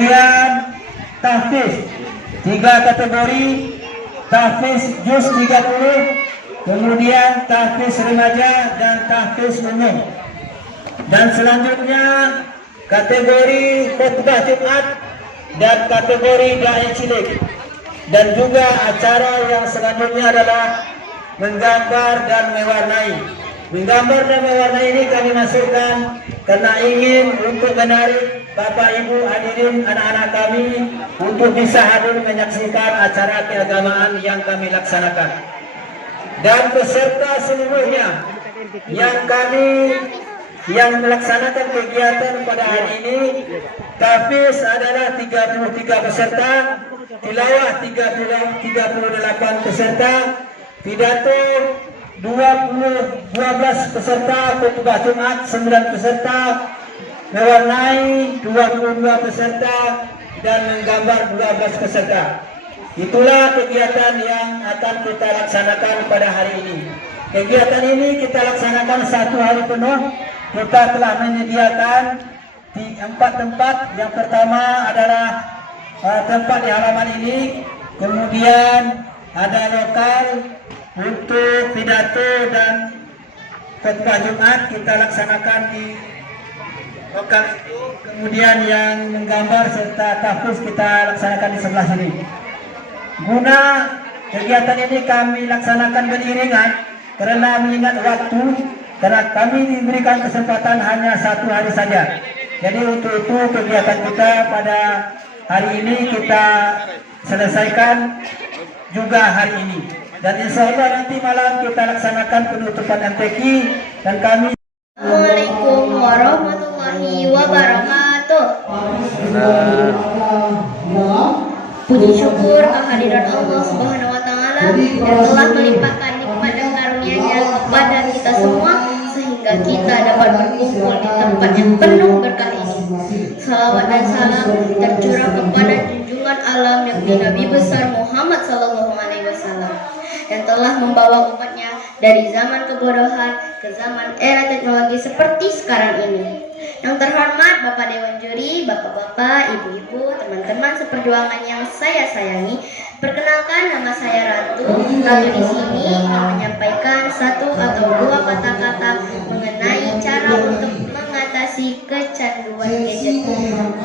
Kemudian tahfiz 3 kategori, tahfiz juz 30, kemudian tahfiz remaja dan tahfiz umum. Dan selanjutnya kategori khutbah Jumat dan kategori dai cilik. Dan juga acara yang selanjutnya adalah menggambar dan mewarnai. Menggambar dan mewarnai ini kami masukkan karena ingin untuk menarik Bapak Ibu hadirin anak-anak kami untuk bisa hadir menyaksikan acara keagamaan yang kami laksanakan. Dan peserta seluruhnya yang melaksanakan kegiatan pada hari ini, tahfiz adalah 33 peserta, tilawah 38 peserta, pidato 12 peserta, khutbah Jumat 9 peserta, mewarnai 22 peserta, dan menggambar 12 peserta. Itulah kegiatan yang akan kita laksanakan pada hari ini. Kegiatan ini kita laksanakan 1 hari penuh. Kita telah menyediakan di 4 tempat. Yang pertama adalah tempat di halaman ini. Kemudian ada lokal untuk pidato dan khutbah Jumat kita laksanakan di lokal itu. Kemudian yang menggambar serta tahfiz kita laksanakan di sebelah sini. Guna kegiatan ini kami laksanakan beriringan karena mengingat waktu, karena kami diberikan kesempatan hanya 1 hari saja. Jadi untuk itu kegiatan kita pada hari ini kita selesaikan juga hari ini. Dan insya Allah nanti malam kita laksanakan penutupan MTQ dan kami. Assalamualaikum warahmatullahi wabarakatuh. Puji syukur kehadiran Allah Subhanahu wa taala yang telah melimpahkan nikmat dan karunia-Nya kepada kita semua sehingga kita dapat berkumpul di tempat yang penuh berkah ini. Salawat dan salam tercurah kepada junjungan alam Nabi besar Muhammad sallallahu alaihi wasallam yang telah membawa umatnya dari zaman kebodohan ke zaman era teknologi seperti sekarang ini. Yang terhormat Bapak Dewan Juri, Bapak-bapak, Ibu-ibu, teman-teman seperjuangan yang saya sayangi, perkenalkan nama saya Ratu. Lalu di sini ingin menyampaikan 1 atau 2 kata-kata mengenai cara untuk mengatasi kecanduan gadget.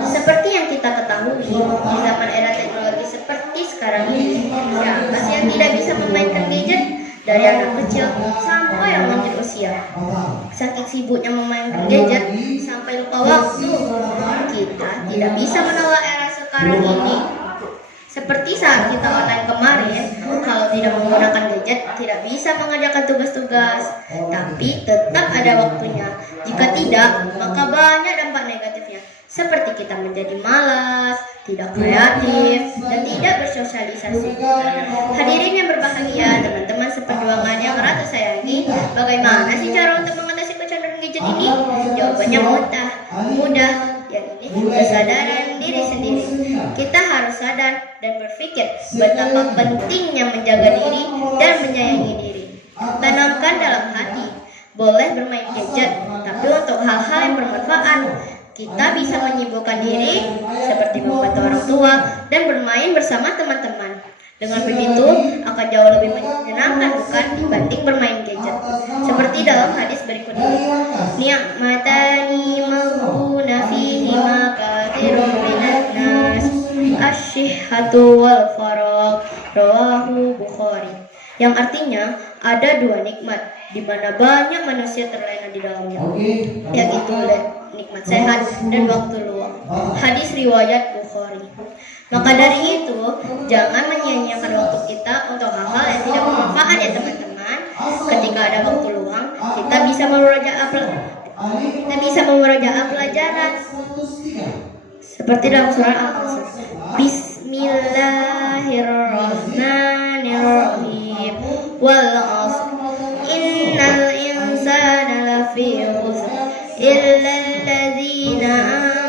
Seperti yang kita ketahui, di zaman era teknologi seperti sekarang ini, siapa sih yang tidak bisa memainkan gadget? Dari anak kecil sampai yang lanjut usia. Saking sibuknya memainkan gadget sampai lupa waktu. Kita tidak bisa menolak era sekarang ini. Seperti saat kita online kemarin, kalau tidak menggunakan gadget tidak bisa mengerjakan tugas-tugas. Tapi tetap ada waktunya. Jika tidak, maka banyak dampak negatifnya. Seperti kita menjadi malas, tidak kreatif, dan tidak bersosialisasi. Hadirin yang berbahagia, teman-teman seperjuangan yang Ratu sayangi, bagaimana sih cara untuk mengatasi kecanduan gadget ini? Jawabannya mudah, yakni kesadaran diri sendiri. Kita harus sadar dan berpikir betapa pentingnya menjaga diri dan menyayangi diri. Tanamkan dalam hati, boleh bermain gadget, tapi untuk hal-hal yang bermanfaat. Kita bisa menyibukkan diri seperti membantu orang tua dan bermain bersama teman-teman. Dengan begitu akan jauh lebih menyenangkan bukan dibanding bermain gadget. Seperti dalam hadis berikut ini. Ni'matani maghbuna fihi ma katsirun minan nas asyihhatu wal faragh, rawahu Bukhari. Yang artinya ada 2 nikmat di mana banyak manusia terlena di dalamnya, yaitu nikmat sehat dan waktu luang. Hadis riwayat Bukhari. Maka dari itu, jangan menyia-nyiakan waktu kita untuk hal-hal yang tidak bermanfaat ya teman-teman. Ketika ada waktu luang, kita bisa memurojaah pelajaran. Seperti dalam surah Al-Asr. Bismillahirrahmanirrahim. Wal 'ashr. Innal insana lafi khusr. Illa alladzina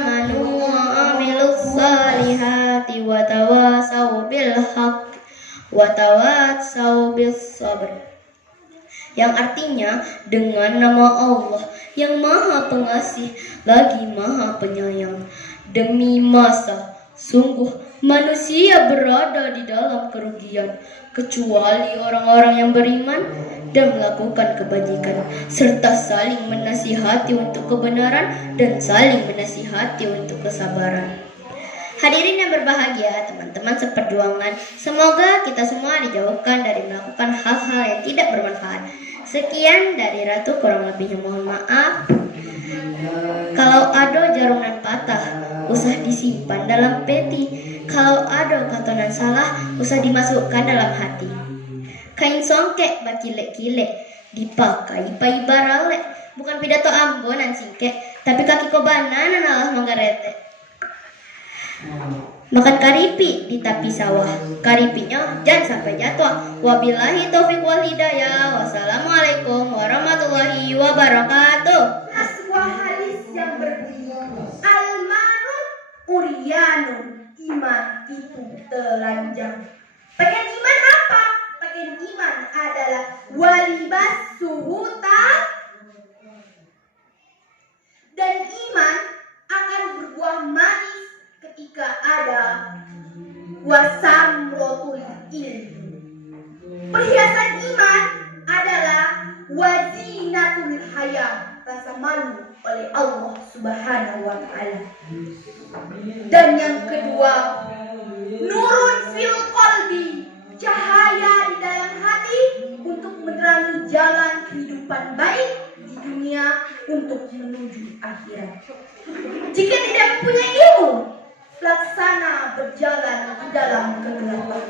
amanu wa amilus salihati wa tawasaw bil haqq wa tawasaw bis sabr. Yang artinya dengan nama Allah yang Maha Pengasih lagi Maha Penyayang. Demi masa Sungguh manusia berada di dalam kerugian kecuali orang-orang yang beriman dan melakukan kebajikan serta saling menasihati untuk kebenaran dan saling menasihati untuk kesabaran. Hadirin yang berbahagia, teman-teman seperjuangan, semoga kita semua dijauhkan dari melakukan hal-hal yang tidak bermanfaat. Sekian dari Ratu, kurang lebihnya mohon maaf. Kalau ada jarungan patah, usah disimpan dalam peti. Kalau ada katonan salah, usah dimasukkan dalam hati. Kain songkek bakilek-kilek, dipakai pai baralek. Bukan pidato ambonan singkek, tapi kaki kobana nanalah manggarete. Makan karipi di tepi sawah, karipinya jangan sampai jatuh. Wabillahi taufiq wal hidayah. Wassalamualaikum warahmatullahi wabarakatuh. Sebuah hadis yang berbunyi, Al-manun uryanun, iman itu telanjang. Pakaian iman apa? Pakaian iman adalah walibas suhuta, dan iman akan berbuah manis ketika ada wasamrotul ilmi. Perhiasan iman adalah wazinatul haya, rasa malu oleh Allah Subhanahu wa Ta'ala. Dan yang kedua, nurun fil qalbi, cahaya di dalam hati untuk menerangi jalan kehidupan baik di dunia untuk menuju akhirat. Jika tidak punya ilmu, laksana berjalan di dalam kegelapan.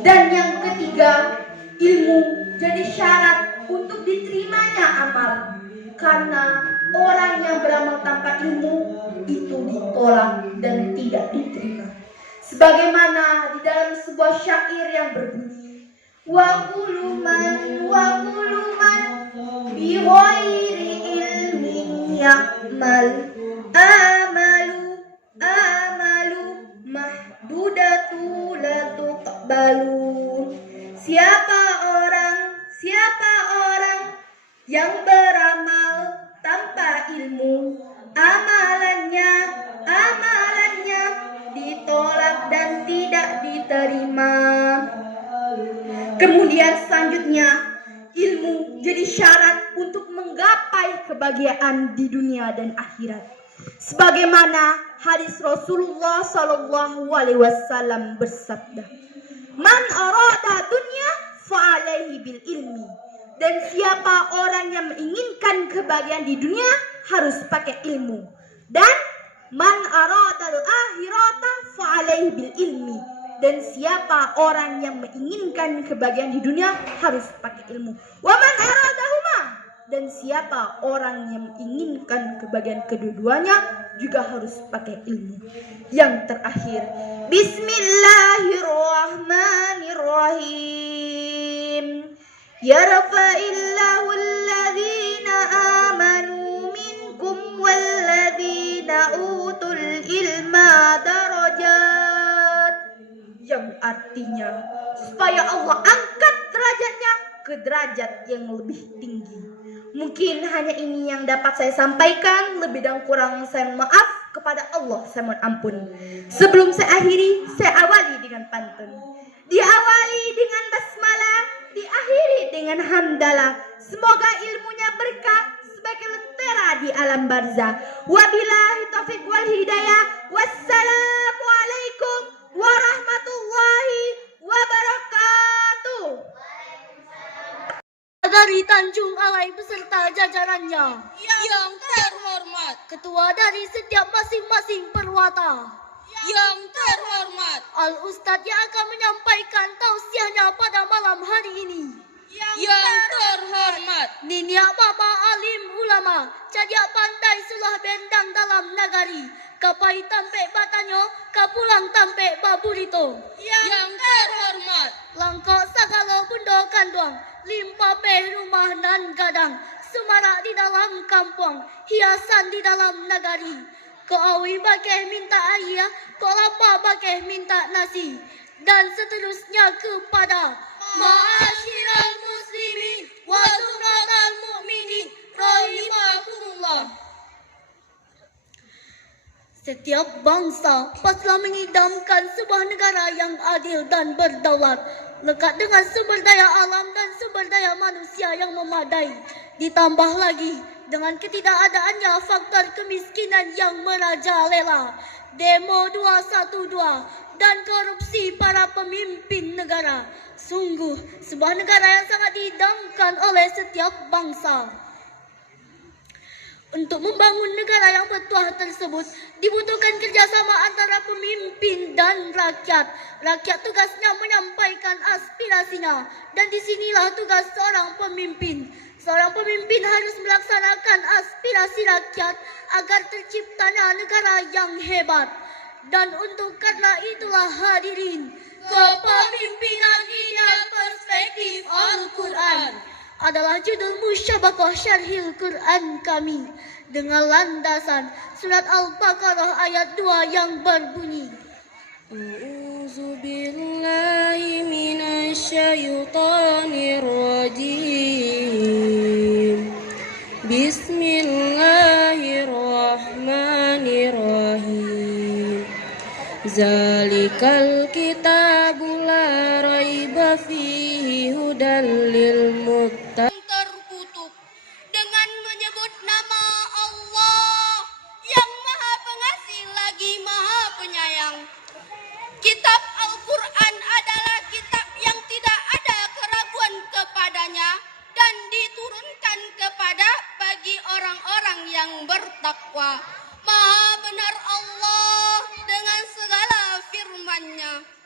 Dan yang ketiga, ilmu jadi syarat untuk diterimanya amal. Karena orang yang beramal tanpa ilmu itu ditolak dan tidak diterima. Sebagaimana di dalam sebuah syair yang berbunyi, wa kuluman bi ghairi ilmin ya'mal amalu mahdudatu la tuqbalu. Siapa orang yang beramal tanpa ilmu, amalannya ditolak dan tidak diterima. Kemudian selanjutnya, ilmu jadi syarat untuk menggapai kebahagiaan di dunia dan akhirat. Sebagaimana hadis Rasulullah SAW bersabda, "Man arada dunya fa'alaihi bil ilmi." Dan siapa orang yang menginginkan kebahagiaan di dunia harus pakai ilmu. Dan man aradal akhirata fa'alaihi bil ilmi. Dan siapa orang yang menginginkan kebahagiaan di dunia harus pakai ilmu. Wa man aradahuma. Dan siapa orang yang menginginkan kebahagiaan kedua-duanya juga harus pakai ilmu. Yang terakhir, Bismillahirrahmanirrahim. Yarfa'illahu alladhina amanu minkum walladhina utul ilma darajat. Yang artinya supaya Allah angkat derajatnya ke derajat yang lebih tinggi. Mungkin hanya ini yang dapat saya sampaikan. Lebih dan kurang saya maaf kepada Allah, saya mohon ampun. Sebelum saya akhiri, saya awali dengan pantun. Diawali dengan basmalah, diakhiri dengan hamdalah. Semoga ilmunya berkah sebagai lentera di alam barzah. Wabillahi taufiq wal hidayah. Wassalamualaikum warahmatullahi wabarakatuh. Dari Tanjung Alai beserta jajarannya yang terhormat, ketua dari setiap masing-masing perwata yang terhormat, Al Ustadz yang akan menyampaikan tausiahnya pada malam hari ini yang terhormat, Niniak Mama Alim Ulama Cadiak Pandai Sulah Bendang dalam Nagari, Kapai Tampe Batanyo Kapulang Tampe Baburito yang terhormat, Langkok Sagalo Bundo Kanduang Limpape rumah nan gadang, semarak di dalam kampung, hiasan di dalam nagari. Koawi bakeh minta ayah, kolapa bakeh minta nasi. Dan seterusnya kepada ma'asyiral muslimin wa zumratal mu'minin rahimakumullah. Setiap bangsa pastilah mengidamkan sebuah negara yang adil dan berdaulat, lekat dengan sumber daya alam dan sumber daya manusia yang memadai. Ditambah lagi dengan ketidakadaannya faktor kemiskinan yang merajalela, demo 212, dan korupsi para pemimpin negara. Sungguh sebuah negara yang sangat diidamkan oleh setiap bangsa. Untuk membangun negara yang bertuah tersebut, dibutuhkan kerjasama antara pemimpin dan rakyat. Rakyat tugasnya menyampaikan aspirasinya, dan disinilah tugas seorang pemimpin. Seorang pemimpin harus melaksanakan aspirasi rakyat agar terciptanya negara yang hebat. Dan untuk karena itulah hadirin, kepemimpinan ideal perspektif Al-Quran adalah judul Musyabakoh Syarhil Quran kami dengan landasan surat Al-Baqarah ayat 2 yang berbunyi, A'udzubillahi minasyaitonir rajim. Bismillahirrahmanirrahim. Zalikal kitabu la raiba fihi hudal lil muttaqin. Terkutuk dengan menyebut nama Allah yang Maha Pengasih lagi Maha Penyayang. Kitab Al-Quran adalah kitab yang tidak ada keraguan kepadanya dan diturunkan kepada bagi orang-orang yang bertakwa. Maha benar Allah dengan segala firman-Nya.